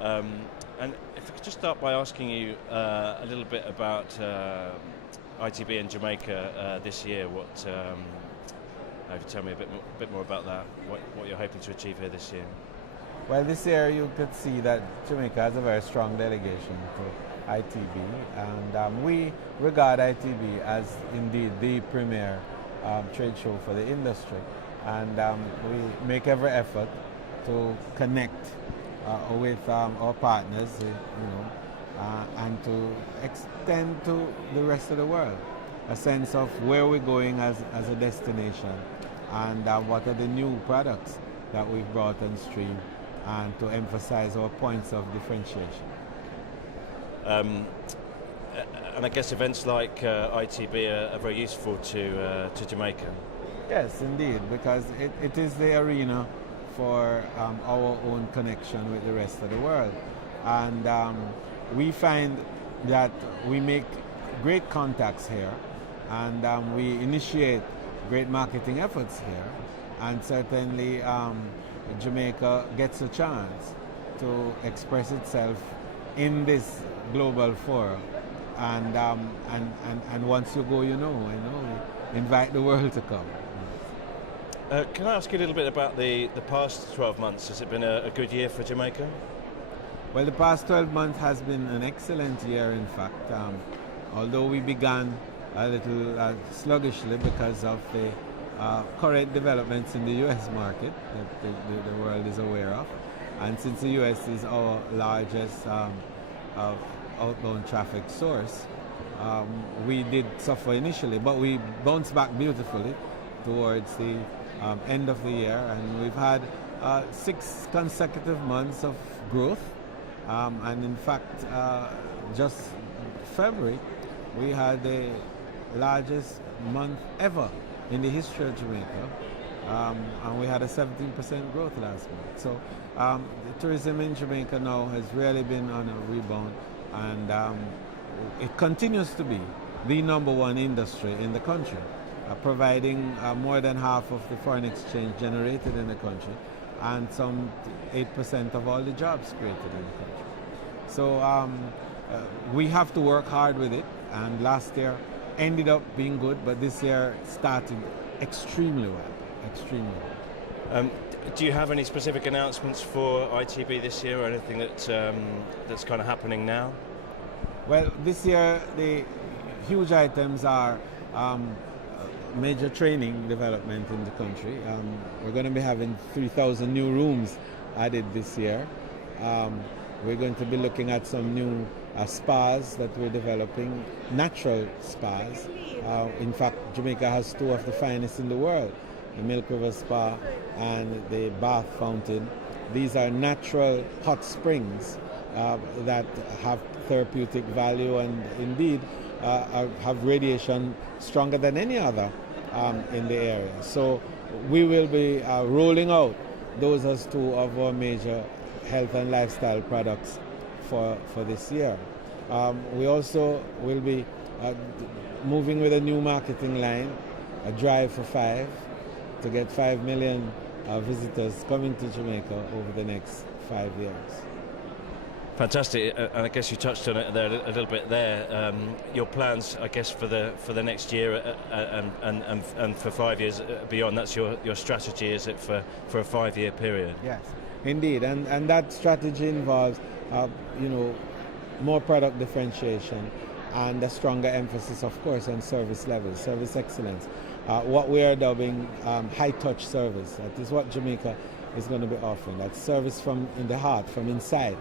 And if I could just start by asking you a little bit about ITB in Jamaica this year. If you tell me a bit more about that, what you're hoping to achieve here this year. Well, this year you could see that Jamaica has a very strong delegation to ITB, and we regard ITB as indeed the premier trade show for the industry, and we make every effort to connect with our partners, and to extend to the rest of the world a sense of where we're going as a destination, and what are the new products that we've brought on stream, and to emphasize our points of differentiation. And I guess events like ITB are very useful to Jamaica. Yes, indeed, because it is the arena for our own connection with the rest of the world. And we find that we make great contacts here, and we initiate great marketing efforts here, and certainly Jamaica gets a chance to express itself in this global forum, and once you go, invite the world to come. Can I ask you a little bit about the past 12 months? Has it been a good year for Jamaica? Well, the past 12 months has been an excellent year, in fact. Although we began a little sluggishly because of the current developments in the U.S. market that the world is aware of. And since the U.S. is our largest outbound traffic source, we did suffer initially, but we bounced back beautifully towards the end of the year, and we've had 6 consecutive months of growth, and in fact just February we had the largest month ever in the history of Jamaica, and we had a 17% growth last month. So the tourism in Jamaica now has really been on a rebound, and it continues to be the #1 industry in the country, providing more than half of the foreign exchange generated in the country, and some 8% of all the jobs created in the country. So we have to work hard with it, and last year ended up being good, but this year started extremely well. Do you have any specific announcements for ITB this year, or anything that's kind of happening now? Well, this year the huge items are major training development in the country. We're going to be having 3,000 new rooms added this year. We're going to be looking at some new spas that we're developing, natural spas. In fact, Jamaica has 2 of the finest in the world, the Milk River Spa and the Bath Fountain. These are natural hot springs that have therapeutic value, and indeed have radiation stronger than any other in the area. So we will be rolling out those as 2 of our major health and lifestyle products for this year. We also will be moving with a new marketing line, a drive for 5, to get 5 million visitors coming to Jamaica over the next 5 years. Fantastic, and I guess you touched on it there a little bit there. Your plans, I guess, for the next year and for 5 years beyond. That's your strategy, is it, for a 5-year period? Yes, indeed, and that strategy involves, more product differentiation, and a stronger emphasis, of course, on service levels, service excellence. What we are dubbing high-touch service. That is what Jamaica is going to be offering. That's service from in the heart, from inside.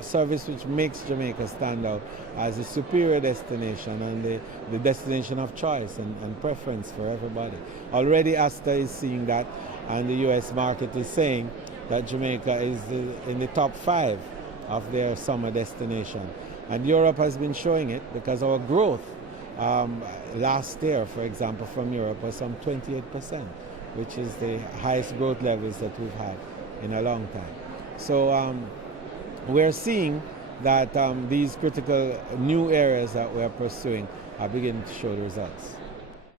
Service which makes Jamaica stand out as a superior destination, and the destination of choice and preference for everybody. Already ASTA is seeing that, and the US market is saying that Jamaica is in the top 5 of their summer destination. And Europe has been showing it, because our growth last year, for example, from Europe was some 28%, which is the highest growth levels that we've had in a long time. So we're seeing that these critical new areas that we're pursuing are beginning to show the results.